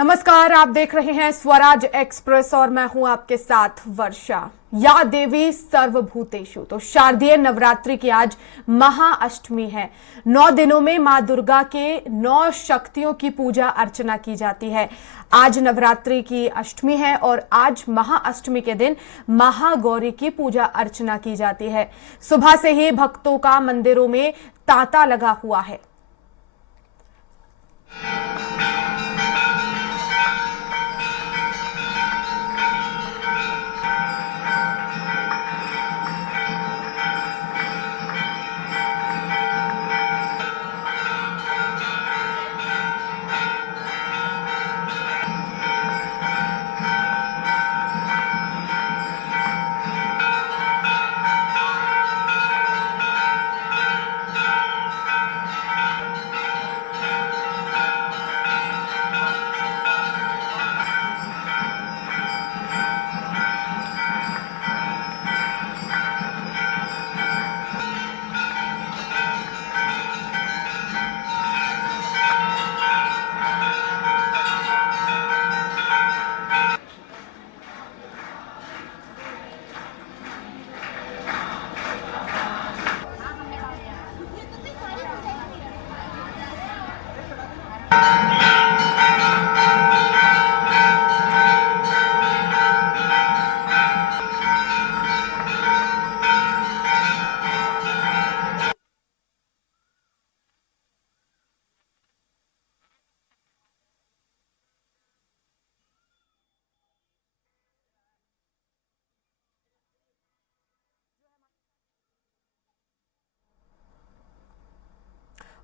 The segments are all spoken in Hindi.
नमस्कार, आप देख रहे हैं स्वराज एक्सप्रेस और मैं हूं आपके साथ वर्षा। या देवी सर्वभूतेषु, तो शारदीय नवरात्रि की आज महाअष्टमी है। 9 दिनों में मां दुर्गा के 9 शक्तियों की पूजा अर्चना की जाती है। आज नवरात्रि की अष्टमी है और आज महाअष्टमी के दिन महागौरी की पूजा अर्चना की जाती है। सुबह से ही भक्तों का मंदिरों में तांता लगा हुआ है।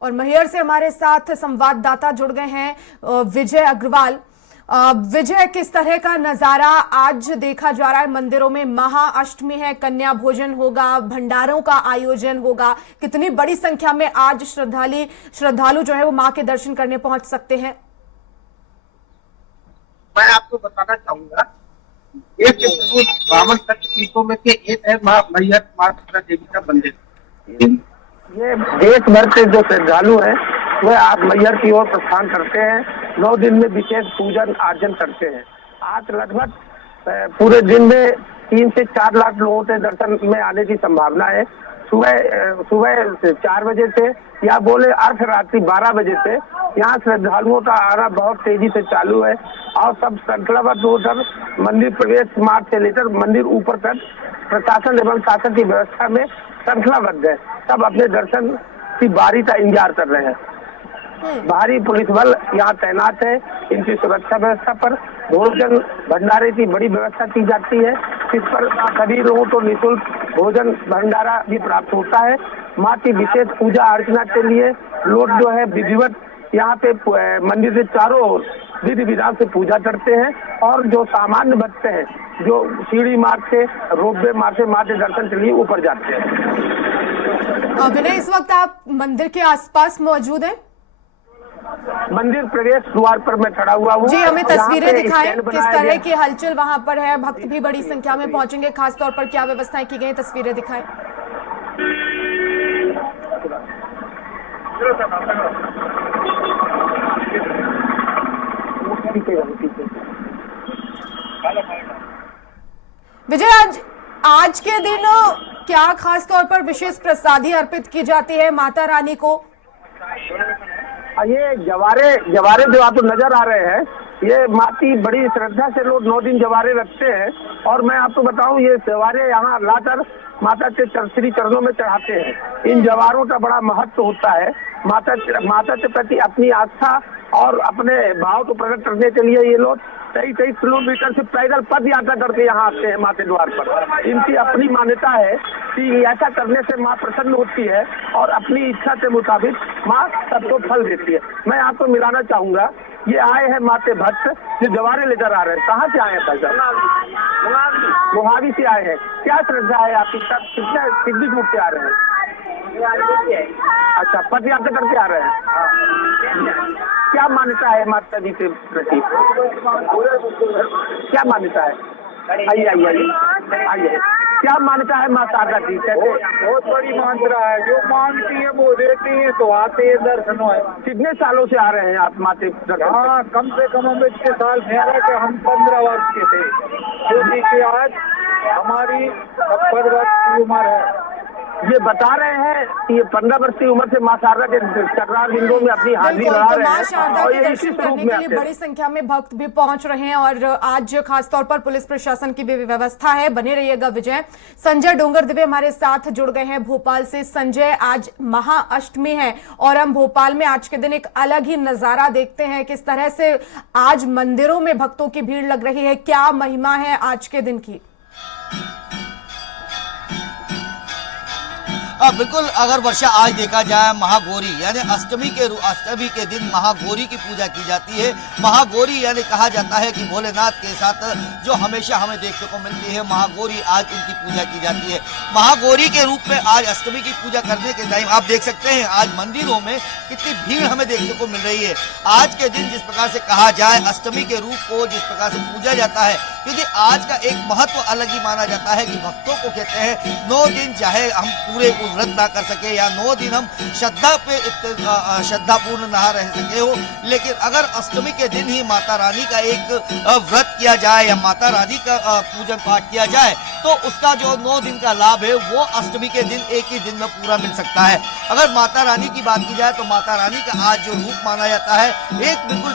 और मैहर से हमारे साथ संवाददाता जुड़ गए हैं विजय अग्रवाल। विजय, किस तरह का नजारा आज देखा जा रहा है? मंदिरों में महाअष्टमी है, कन्या भोजन होगा, भंडारों का आयोजन होगा। कितनी बड़ी संख्या में आज श्रद्धालु जो है वो मां के दर्शन करने पहुंच सकते हैं? मैं आपको बताना चाहूंगा, एक बावन शक्तिपीठों में से एक है मैहर मां तारा देवी का मंदिर। ये देश भर से जो श्रद्धालु हैं वह आज मैहर की ओर प्रस्थान करते हैं। 9 दिन में विशेष पूजन अर्चन करते हैं। आज लगभग पूरे दिन में 3 से 4 लाख लोगों के दर्शन में आने की संभावना है। सुबह 4 बजे से या बोले अर्धरात्रि 12 बजे से यहाँ श्रद्धालुओं का आना बहुत तेजी से चालू है और सब श्रृंखलाबद्ध होकर मंदिर प्रवेश मार्ग से लेकर मंदिर ऊपर तक प्रशासन एवं शासन की व्यवस्था में श्रृंखलाबद्ध है। सब अपने दर्शन की बारी का इंतजार कर रहे हैं। भारी पुलिस बल यहाँ तैनात है। इनकी सुरक्षा व्यवस्था पर भोजन भंडारे की बड़ी व्यवस्था की जाती है। इस पर सभी लोगों को निःशुल्क भोजन भंडारा भी प्राप्त होता है। माँ की विशेष पूजा अर्चना के लिए लोग जो है विधिवत यहाँ पे मंदिर के चारों ओर विधि विधान से पूजा करते हैं और जो सामान्य भक्त हैं जो सीढ़ी मार्ग से रोपवे मार्ग से माँ के दर्शन के लिए ऊपर जाते हैं। विनय, इस वक्त आप मंदिर के आसपास मौजूद हैं? मंदिर प्रवेश द्वार पर मैं खड़ा हुआ हूँ। जी, हमें तस्वीरें दिखाएं, किस तरह की हलचल वहां पर है। भक्त भी बड़ी संख्या में पहुंचेंगे, खासतौर पर क्या व्यवस्थाएं की गई, तस्वीरें दिखाएं। विजय, आज के दिन क्या खास तौर पर विशेष प्रसादी अर्पित की जाती है माता रानी को? ये जवारे जो आपको नजर आ रहे हैं, ये माँ की बड़ी श्रद्धा से लोग 9 दिन जवारे रखते हैं और मैं आपको बताऊं ये जवारे यहाँ लाकर माता के श्री चरणों में चढ़ाते हैं। इन जवारों का बड़ा महत्व होता है। माता के प्रति अपनी आस्था और अपने भाव को प्रकट करने के लिए ये लोग 23 किलोमीटर से पैदल पद यात्रा करके यहाँ आते हैं माँ के द्वार पर। इनकी अपनी मान्यता है कि ऐसा करने से माँ प्रसन्न होती है और अपनी इच्छा के मुताबिक माँ सबको फल देती है। मैं आपको मिलाना चाहूंगा, ये आए हैं माँ के भक्त जो जवारे लेकर आ रहे हैं। कहाँ से आए हैं भाई साहब? मोहावी से आए हैं। क्या श्रद्धा है आपकी? कितने सिद्धि रूप से आ रहे हैं? अच्छा, पद यात्रा करके आ रहे हैं। क्या मान्यता है माता जी के प्रति? क्या मान्यता है? आइए आइए आइए आइए। क्या मान्यता है माँ शारदा की? कैसे? बहुत बड़ी मान्यता है, जो मांगती है वो देती है, तो आते हैं दर्शनों है। कितने सालों से आ रहे हैं आप माते दर्शन? हाँ, कम से कम हम इतने साल मेरा कि हम 15 वर्ष के थे, क्योंकि कि आज हमारी 70 वर्ष की उम्र है। ये बता रहे हैं कि ये 15 वर्ष की उम्र से माँ शारदा के चक्रार बिंदु में अपनी हाजिरी बिल्कुल, लगा तो रहे मां हैं शारदा और के ये दर्शन इसी करने स्वरूप के में लिए आते हैं। बड़ी संख्या में भक्त भी पहुंच रहे हैं और आज खासतौर पर पुलिस प्रशासन की भी व्यवस्था है। बने रहिएगा विजय। संजय डोंगरदिवे हमारे साथ जुड़ गए हैं भोपाल से। संजय, आज महाअष्टमी है और हम भोपाल में आज के दिन एक अलग ही नजारा देखते हैं। किस तरह से आज मंदिरों में भक्तों की भीड़ लग रही है, क्या महिमा है आज के दिन की? बिल्कुल, अगर वर्षा आज देखा जाए महागौरी यानी अष्टमी के दिन महागौरी की पूजा की जाती है। महागौरी यानी कहा जाता है कि भोलेनाथ के साथ जो हमेशा हमें देखने को मिलती है महागौरी, आज उनकी पूजा की जाती है। महागौरी के रूप में आज अष्टमी की पूजा करने के टाइम आप देख सकते हैं आज मंदिरों में कितनी भीड़ हमें देखने को मिल रही है। आज के दिन जिस प्रकार से कहा जाए अष्टमी के रूप को जिस प्रकार से पूजा जाता है, क्योंकि आज का एक महत्व अलग ही माना जाता है कि भक्तों को कहते हैं 9 दिन चाहे हम पूरे व्रत ना कर सके या 9 दिन हम श्रद्धापूर्ण ना रह सके हो, लेकिन अगर अष्टमी के दिन ही माता रानी का एक व्रत किया जाए या माता रानी का पूजन पाठ किया जाए तो उसका जो 9 दिन का लाभ है वो अष्टमी के दिन एक ही दिन में पूरा मिल सकता है। अगर माता रानी की बात की जाए तो माता रानी का आज जो रूप माना जाता है एक बिल्कुल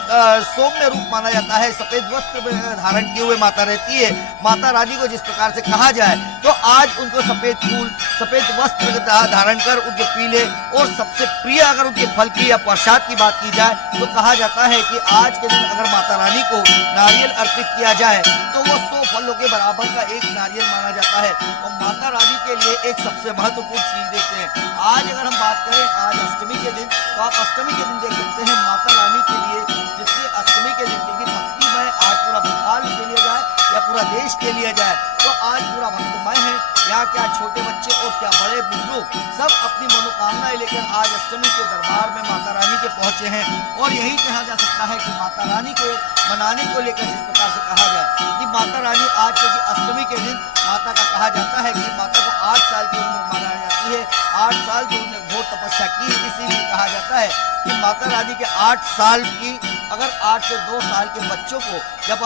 सौम्य रूप माना जाता है। सफेद वस्त्र धारण किए हुए माता रहती है। माता रानी को जिस प्रकार से कहा जाए तो आज उनको सफेद फूल, सफेद वस्त्र धारण कर उनके पीले और सबसे प्रिय अगर उनके फल की या प्रसाद की बात की जाए तो कहा जाता है कि आज के दिन अगर माता रानी को नारियल अर्पित किया जाए तो वो 100 फलों के बराबर का एक नारियल माना जाता है और माता रानी के लिए एक सबसे महत्वपूर्ण चीज देखते हैं। आज अगर हम बात करें आज अष्टमी के दिन तो आप अष्टमी के दिन देख सकते हैं माता रानी के लिए जिससे अष्टमी के दिन क्योंकि भक्तिमय आज पूरा भोपाल के लिए जाए या पूरा देश के लिए जाए तो आज पूरा भक्तिमय है। यहाँ क्या छोटे बच्चे और क्या बड़े बुजुर्ग सब अपनी मनोकामनाएं लेकर आज अष्टमी के दरबार में माता रानी के पहुंचे हैं और यही कहा जा सकता है कि माता रानी को मनाने को लेकर जिस प्रकार से कहा जाए कि माता रानी आज क्योंकि अष्टमी के दिन माता का कहा जाता है कि माता को 8 साल की उम्र माना जाती है। 8 साल जो उन्होंने घोर तपस्या की इसीलिए कहा जाता है कि माता रानी के 8 साल की अगर 8 से 2 साल के बच्चों को जब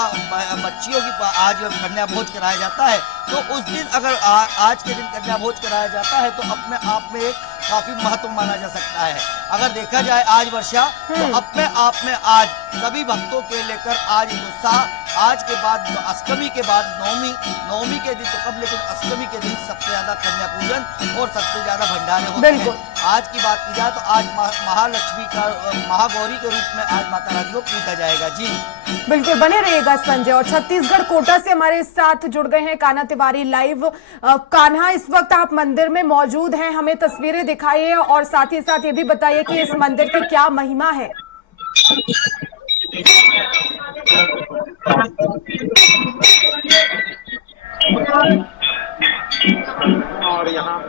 बच्चियों की आज कन्या भोज कराया जाता है तो उस दिन अगर आज के दिन कन्या भोज कराया जाता है तो अपने आप में एक काफी महत्व माना जा सकता है। अगर देखा जाए आज वर्षा तो अपने आप में आज सभी भक्तों के लेकर आज उत्साह आज के बाद अष्टमी के बाद नवमी के दिन तो कब लेकिन अष्टमी के दिन सबसे ज्यादा कन्या पूजन और सबसे ज्यादा भंडारे होते हैं। आज की बात की जाए तो आज महालक्ष्मी का महागौरी के रूप में आज माता रानी को पूजा जाएगा। जी बिल्कुल, बने रहिएगा संजय। और छत्तीसगढ़ कोटा से हमारे साथ जुड़ गए हैं कान्हा तिवारी लाइव। कान्हा, इस वक्त आप मंदिर में मौजूद हैं, हमें तस्वीरें दिखाइए और साथ ही साथ ये भी बताइए कि इस मंदिर की क्या महिमा है। और यहाँ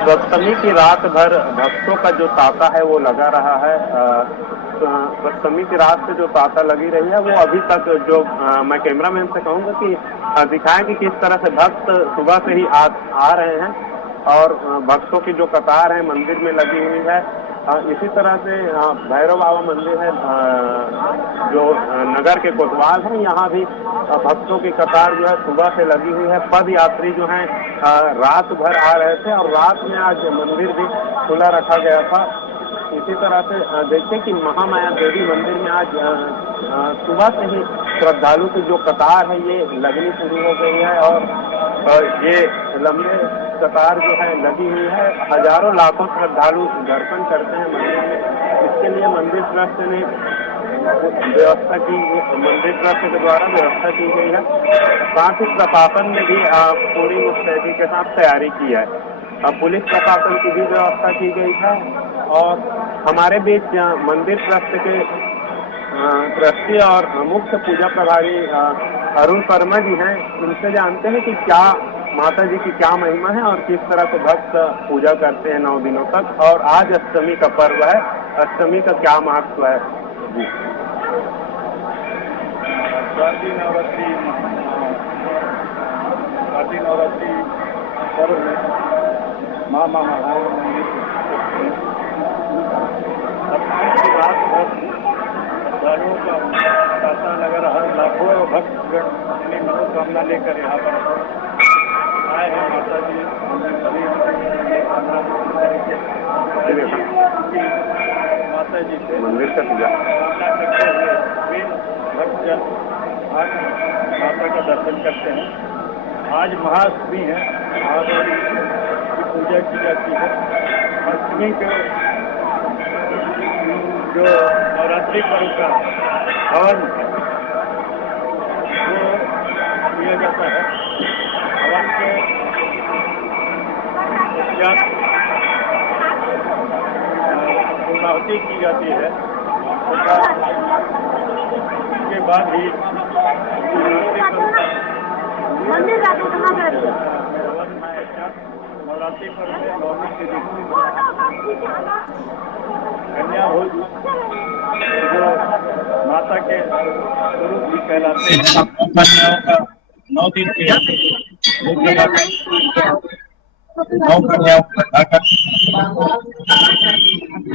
सप्तमी की रात भर भक्तों का जो तांता है वो लगा रहा है। सप्तमी की रात से जो तांता लगी रही है वो अभी तक जो मैं कैमरामैन से कहूँगा कि दिखाएं कि किस तरह से भक्त सुबह से ही आ रहे हैं और भक्तों की जो कतार है मंदिर में लगी हुई है। इसी तरह से भैरव बाबा मंदिर है जो नगर के कोतवाल है, यहाँ भी भक्तों की कतार जो है सुबह से लगी हुई है। पद यात्री जो हैं रात भर आ रहे थे और रात में आज मंदिर भी खुला रखा गया था। इसी तरह से देखिए कि महामाया देवी मंदिर में आज सुबह से ही श्रद्धालु की जो कतार है ये लगनी शुरू हो गई है और ये लंबे कतार जो है लगी हुई है। हजारों लाखों श्रद्धालु दर्शन करते हैं मंदिर में। इसके लिए मंदिर ट्रस्ट ने व्यवस्था की, मंदिर ट्रस्ट के द्वारा व्यवस्था की गई है। साथ ही प्रशासन ने भी पूरी मुस्तैदी के साथ तैयारी की है। पुलिस प्रशासन की भी व्यवस्था की गई है और हमारे बीच मंदिर ट्रस्ट के ट्रस्टी और मुख्य पूजा प्रभारी अरुण शर्मा जी हैं। उनसे जानते हैं कि क्या माता जी की क्या महिमा है और किस तरह से भक्त पूजा करते हैं 9 दिनों तक और आज अष्टमी का पर्व है, अष्टमी का क्या महत्व है। जी शारदीय नवरात्रि पर्व में माँ महामाया मंदिर की रात भर श्रद्धालुओं का तांता लगा रहा। लाखों भक्तगण अपनी मनोकामना लेकर यहाँ पर आए हैं। माता जी माता जी से मंदिर का पूजा कामना करते हुए भक्तजन आज माता का दर्शन करते हैं। आज महाअष्टमी है, महागौरी की पूजा की जाती है। अष्टमी को जो नवरात्रि पर्व का हवन वो किया जाता है। हवन के पश्चात पूर्णाहुति की जाती है। उसके बाद ही नवरात्रि पर्व में नौमी के दिन कन्या भोज जो माता के स्वरूप भी कहलाते हैं, कन्याओं का 9 दिन के नौ कन्याओं का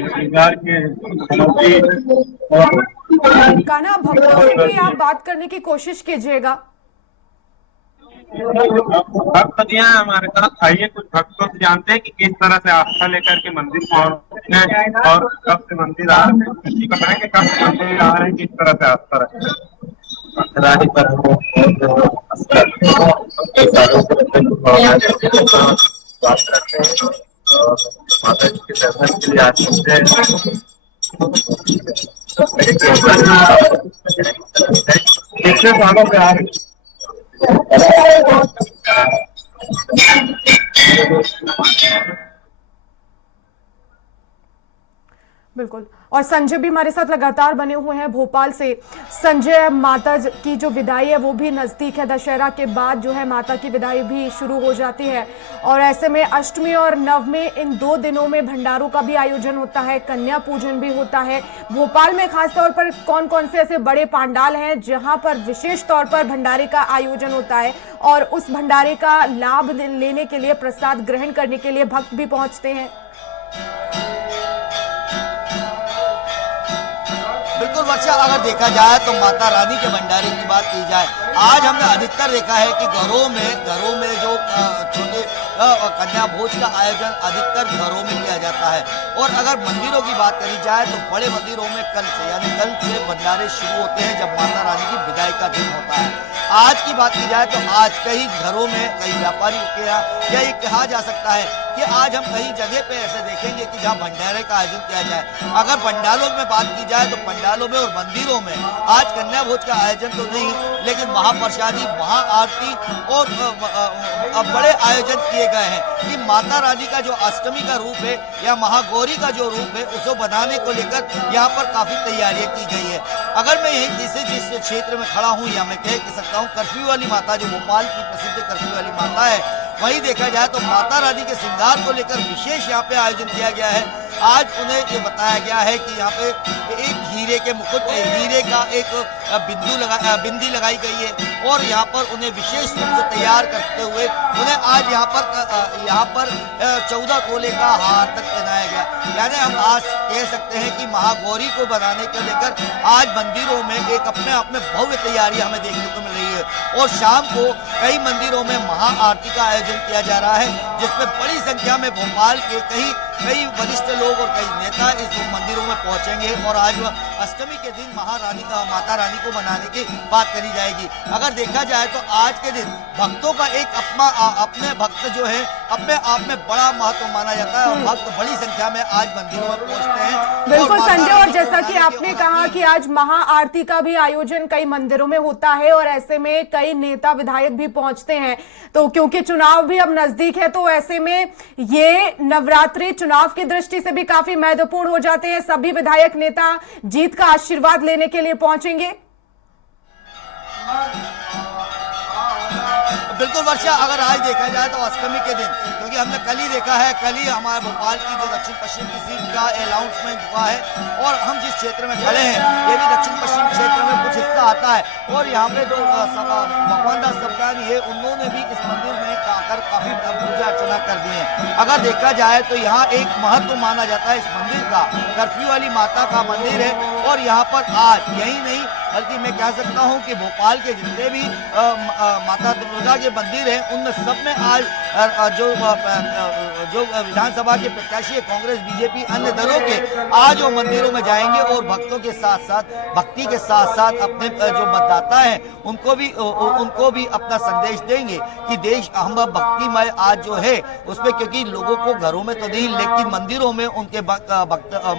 श्रृंगार के कान्हा, भक्तों से भी आप बात करने की कोशिश कीजिएगा। भक्त जी हैं हमारे साथ, आइए कुछ भक्तों से जानते हैं कि किस तरह से आस्था लेकर के मंदिर पहुंचते हैं और कब से मंदिर आ रहे हैं। किसी को बताएं कि कब से मंदिर आ रहे हैं, किस तरह से आस्था रखते हैं। बात करते हैं और माता जी के दर्शन के लिए आ सकते हैं। कितने सालों से आ रहे हैं? बिल्कुल, और संजय भी हमारे साथ लगातार बने हुए हैं भोपाल से। संजय, माता की जो विदाई है वो भी नजदीक है, दशहरा के बाद जो है माता की विदाई भी शुरू हो जाती है और ऐसे में अष्टमी और नवमी इन 2 दिनों में भंडारों का भी आयोजन होता है, कन्या पूजन भी होता है। भोपाल में खास तौर पर कौन कौन से ऐसे बड़े पंडाल हैं जहां पर विशेष तौर पर भंडारे का आयोजन होता है और उस भंडारे का लाभ लेने के लिए, प्रसाद ग्रहण करने के लिए भक्त भी पहुंचते हैं? बिल्कुल वर्षा, अगर देखा जाए तो माता रानी के भंडारे की बात की जाए, आज हमने अधिकतर देखा है कि घरों में जो छोटे कन्या भोज का आयोजन अधिकतर घरों में किया जाता है। और अगर मंदिरों की बात करी जाए तो बड़े मंदिरों में कल से भंडारे शुरू होते हैं जब माता रानी की विदाई का दिन होता है। आज की बात की जाए तो आज कई घरों में, कई व्यापारियों के यहाँ यह कहा जा सकता है कि आज हम कई जगह पे ऐसे देखेंगे कि जहाँ भंडारे का आयोजन किया जाए। अगर पंडालों में बात की जाए तो पंडालों में और मंदिरों में आज कन्या भोज का आयोजन तो नहीं, लेकिन महाप्रसादी, महाआरती और बड़े आयोजन किए गए हैं कि माता रानी का जो अष्टमी का रूप है या महागौरी का जो रूप है उसको बनाने को लेकर यहाँ पर काफी तैयारियां की गई है। अगर मैं यही जिस क्षेत्र में खड़ा हूँ या मैं कह सकता हूँ कर्फ्यू वाली माता, जो भोपाल की प्रसिद्ध कर्फ्यू वाली माता है, वहीं देखा जाए तो माता रानी के श्रृंगार को लेकर विशेष यहाँ पे आयोजन किया गया है। आज उन्हें ये बताया गया है कि यहाँ पे एक हीरे के मुकुट, हीरे का एक बिंदी लगाई गई है और यहाँ पर उन्हें विशेष रूप से तैयार करते हुए उन्हें आज यहाँ पर 14 तोले का हार तक पहनाया गया। यानी हम आज कह सकते हैं कि महागौरी को बनाने को लेकर आज मंदिरों में एक अपने आप में भव्य तैयारी हमें देखने को मिल रही है। और शाम को कई मंदिरों में महाआरती का आयोजन किया जा रहा है जिसमें बड़ी संख्या में भोपाल के कई वरिष्ठ लोग और कई नेता इस मंदिरों में पहुंचेंगे और आज अष्टमी के दिन माता रानी को मनाने की बात करी जाएगी। अगर देखा जाए तो आज के दिन भक्तों का एक अपने भक्त जो है अपने आप में बड़ा महत्व माना जाता है और भक्त बड़ी संख्या में आज मंदिरों में पहुंचते हैं। बिल्कुल संजय, और जैसा कि आपने कहा कि आज महाआरती का भी आयोजन कई मंदिरों में होता है और ऐसे में कई नेता विधायक भी पहुंचते हैं, तो क्योंकि चुनाव भी अब नजदीक है तो ऐसे में ये नवरात्रि चुनाव की दृष्टि से भी काफी महत्वपूर्ण हो जाते हैं। सभी विधायक नेता जीत का आशीर्वाद लेने के लिए पहुंचेंगे। बिल्कुल वर्षा, अगर आज देखा जाए तो अष्टमी के दिन, क्योंकि हमने कल ही देखा है, कल ही हमारे भोपाल की जो दक्षिण पश्चिम की सीट का अनाउंसमेंट हुआ है और हम जिस क्षेत्र में खड़े हैं ये भी दक्षिण पश्चिम क्षेत्र में कुछ हिस्सा आता है। और यहाँ पे जो भगवान दास सप्तानी है, उन्होंने भी इस मंदिर में आकर काफी पूजा अर्चना कर दी है। अगर देखा जाए तो यहाँ एक महत्व माना जाता है इस मंदिर का, कर्फ्यू वाली माता का मंदिर है। और यहाँ पर आज यही नहीं बल्कि मैं कह सकता हूँ कि भोपाल के जितने भी माता दुर्गा के मंदिर हैं, उनमें सब में आज जो विधानसभा के प्रत्याशी है, कांग्रेस, बीजेपी, अन्य दलों के, आज वो मंदिरों में जाएंगे और भक्तों के साथ साथ, भक्ति के साथ साथ अपने जो मतदाता हैं उनको भी अपना संदेश देंगे कि देश हम भक्तिमय आज जो है उसमें, क्योंकि लोगों को घरों में तो नहीं लेकिन मंदिरों में उनके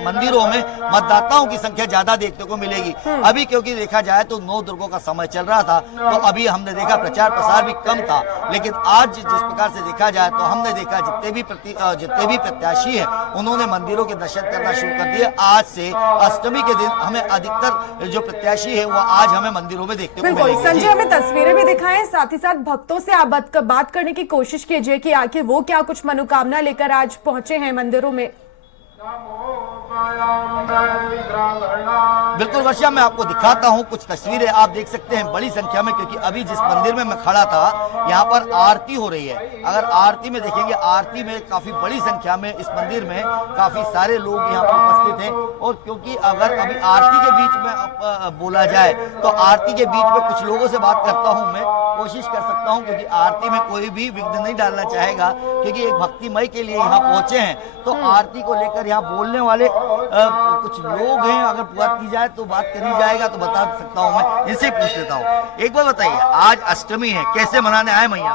मंदिरों में मतदाताओं की संख्या ज्यादा देखने को मिलेगी। अभी क्योंकि देखा जाए तो 9 दुर्गों का समय चल रहा था, तो अभी हमने देखा प्रचार प्रसार भी कम था, लेकिन आज जिस प्रकार से देखा जाए तो हमने देखा जितने भी प्रत्याशी हैं उन्होंने मंदिरों के दर्शन करना शुरू कर दिए। आज से अष्टमी के दिन हमें अधिकतर जो प्रत्याशी है वो आज हमें मंदिरों में देखने को मिलेंगे। संजय, हमें तस्वीरें भी दिखाएं, साथ ही साथ भक्तों से आप बात करने की कोशिश कीजिए कि आखिर वो क्या कुछ मनोकामना लेकर आज पहुंचे हैं मंदिरों में। बिल्कुल वर्षा, मैं आपको दिखाता हूं कुछ तस्वीरें, आप देख सकते हैं बड़ी संख्या में, क्योंकि अभी जिस मंदिर में मैं खड़ा था यहां पर आरती हो रही है। अगर आरती में देखेंगे, आरती में काफी बड़ी संख्या में इस मंदिर में काफी सारे लोग यहां पर उपस्थित हैं। और क्योंकि अगर अभी आरती के बीच में बोला जाए तो आरती के बीच में कुछ लोगों से बात करता हूं, मैं कोशिश कर सकता हूं, क्योंकि आरती में कोई भी विघ्न नहीं डालना चाहेगा, क्योंकि एक भक्तिमय के लिए यहाँ पहुंचे हैं। तो आरती को लेकर यहाँ बोलने वाले कुछ लोग हैं, अगर बात की जाए तो बात करी जाएगा तो बता सकता हूँ, मैं इनसे पूछ लेता हूँ। एक बार बताइए, आज अष्टमी है, कैसे मनाने आए मैया?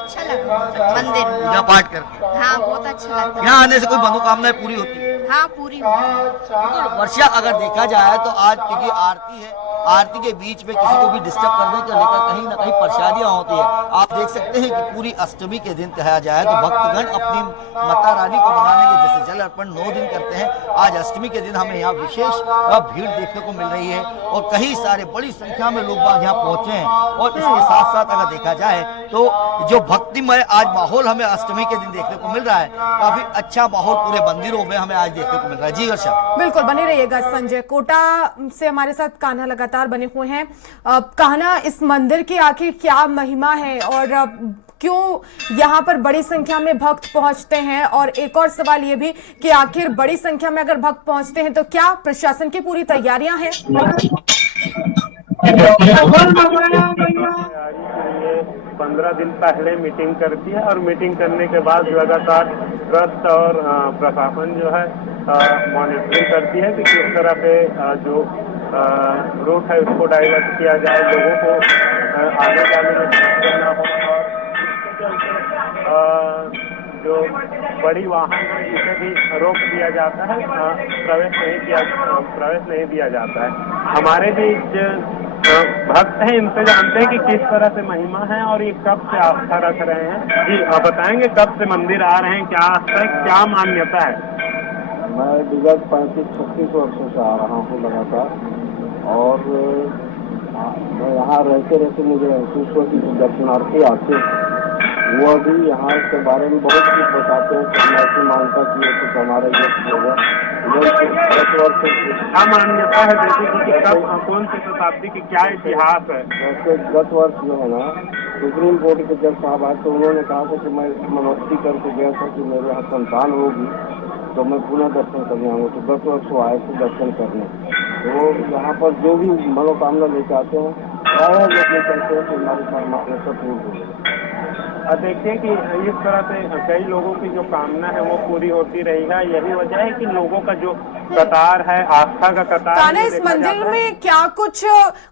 अच्छा लगा मंदिर में पूजा पाठ करके। हाँ, बहुत अच्छा लगता है। यहाँ आने से कोई मनोकामनाएं पूरी होती है? हाँ, पूरी होती है। वर्षा, अगर देखा जाए तो आज क्योंकि आरती है, आरती के बीच में किसी को भी डिस्टर्ब करने को लेकर कहीं ना कहीं परेशानियां होती है। आप देख सकते हैं कि पूरी अष्टमी के दिन कहा जाए तो भक्तगण अपनी माता रानी को मनाने के जैसे जल अर्पण 9 दिन करते हैं, आज अष्टमी के दिन हमें यहाँ विशेष भीड़ देखने को मिल रही है और कई सारे बड़ी संख्या में लोग बाग यहाँ पहुंचे हैं। और इसके साथ साथ अगर देखा जाए तो जो भक्तिमय आज माहौल हमें अष्टमी के दिन देखने को मिल रहा है, काफी अच्छा माहौल पूरे मंदिरों में हमें आज देखने को मिल रहा है। जी वर्षा, बिल्कुल बने रहिएगा। संजय कोटा से हमारे साथ कान्हा लगातार बने हुए हैं। कान्हा, इस मंदिर की आखिर क्या महिमा है और क्यों यहाँ पर बड़ी संख्या में भक्त पहुंचते हैं? और एक और सवाल ये भी कि आखिर बड़ी संख्या में अगर भक्त पहुंचते हैं तो क्या प्रशासन की पूरी तैयारियां हैं? 15 दिन पहले मीटिंग करती है और मीटिंग करने के बाद लगातार ट्रस्ट और प्रशासन जो है मॉनिटरिंग करती है कि किस तरह पे जो रूट है उसको डाइवर्ट किया जाए, लोगों को आगे जाने में करना हो। और जो बड़ी वाहन है इसे भी रोक दिया जाता है, प्रवेश नहीं दिया जाता है। हमारे बीच भक्त हैं, इनसे जानते हैं कि किस तरह से महिमा है और ये कब से आस्था रख रहे हैं। जी, आप बताएंगे कब से मंदिर आ रहे हैं, क्या आस्था है, क्या मान्यता है? मैं विगत 35-36 वर्षों से आ रहा हूँ लगातार, और मैं यहाँ रहते मुझे महसूस हुआ कि दर्शनार्थी आते वो भी यहाँ के बारे में बहुत कुछ बताते हैं कि मैं ऐसी मानता कि ये कुछ हमारे लिए होगा। 10 वर्ष क्या मान्यता है, जैसे कि कब कौन सी शताब्दी की क्या इतिहास है? जैसे 10 वर्ष जो है ना, सुप्रीम कोर्ट के जज साहब आए तो उन्होंने कहा था कि मैं मनोक्ति करके गया था कि मेरे यहाँ संतान होगी तो मैं पुनः दर्शन करने आऊँगा। तो 10 वर्ष वो आए थे दर्शन करने, तो यहाँ पर जो भी मनोकामना लेके आते हैं प्राय लोग ये कहते हैं कि हमारी मान्यता पूर्ण हो गई। देखिए कि इस तरह से कई लोगों की जो कामना है वो पूरी होती रहेगा। यही वजह है कि लोगों का जो कतार है, आस्था का कतार। कान्हा, इस मंदिर में क्या कुछ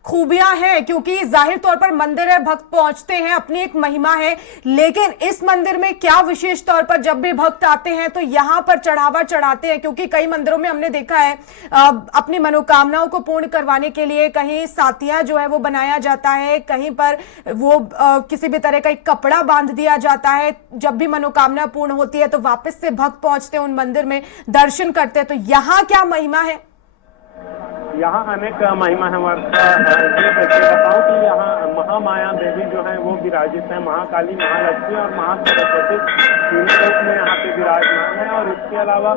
खूबियां हैं? क्योंकि जाहिर तौर पर मंदिर है, भक्त पहुंचते हैं, अपनी एक महिमा है, लेकिन इस मंदिर में क्या विशेष तौर पर जब भी भक्त आते हैं तो यहाँ पर चढ़ावा चढ़ाते हैं? क्योंकि कई मंदिरों में हमने देखा है अपनी मनोकामनाओं को पूर्ण करवाने के लिए कहीं साथिया जो है वो बनाया जाता है, कहीं पर वो किसी भी तरह का एक कपड़ा बांध दिया जाता है। जब भी मनोकामना पूर्ण होती है तो वापस से भक्त पहुंचते हैं उन मंदिर में, दर्शन करते हैं। तो यहाँ क्या महिमा है? यहाँ अनेक महिमा है। बताऊँ कि यहाँ महामाया देवी जो है वो विराजित है, महाकाली, महालक्ष्मी और महासरस्वती तीनों रूप में यहाँ पे विराजमान है। और इसके अलावा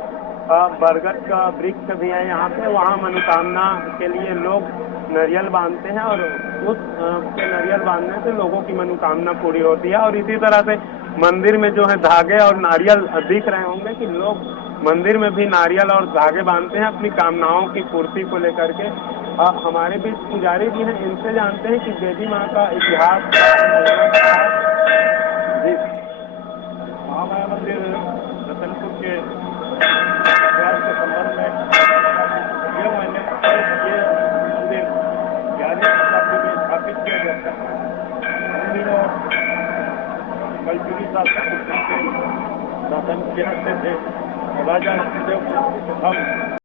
बरगद का वृक्ष भी है यहाँ पे, वहाँ मनोकामना के लिए लोग नारियल बांधते हैं और उस के नारियल बांधने से लोगों की मनोकामना पूरी होती है। और इसी तरह से मंदिर में जो है धागे और नारियल दिख रहे होंगे कि लोग मंदिर में भी नारियल और धागे बांधते हैं अपनी कामनाओं की पूर्ति को लेकर के। हमारे बीच पुजारी जी हैं, इनसे जानते हैं कि देवी माँ का इतिहास जी। महामाया मंदिर रतनपुर के इतिहास के संबंध में ये मंदिर 11वीं शताब्दी में स्थापित किया गया था। उन दिनों कलयुगी शासक के शासन के थे राजा नरसिंहदेव हम